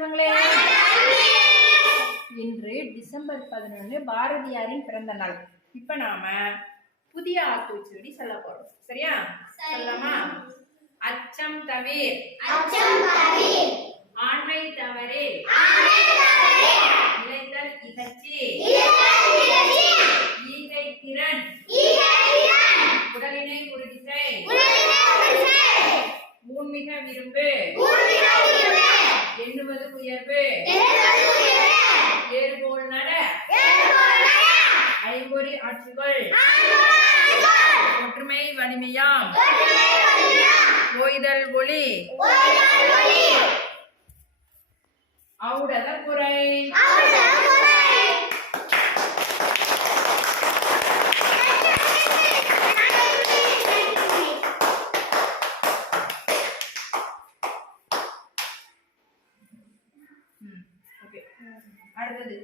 செல்வங்களே, இன்று டிசம்பர் 11 பாரதியாரின் பிறந்த நாள். இப்ப நாம புதிய ஆக்குச்சொல்லி சொல்ல போறோம். சரியா? சொல்லலாமா? அச்சம் தவிர், ஆண்மை தவறில், நிலைத்தல் இகழ்ச்சி, ஈகை திறன், உடலினை உறுதி செய், ஊன்மிக விரும்பு, எண்ணுவது உயர்வு, ஏறுபோல் நட, ஐம்பொறி ஆட்சிகள், ஒற்றுமை வலிமையாம், ஓய்தல் ஒளி, ஔடத குறை. அடுத்தது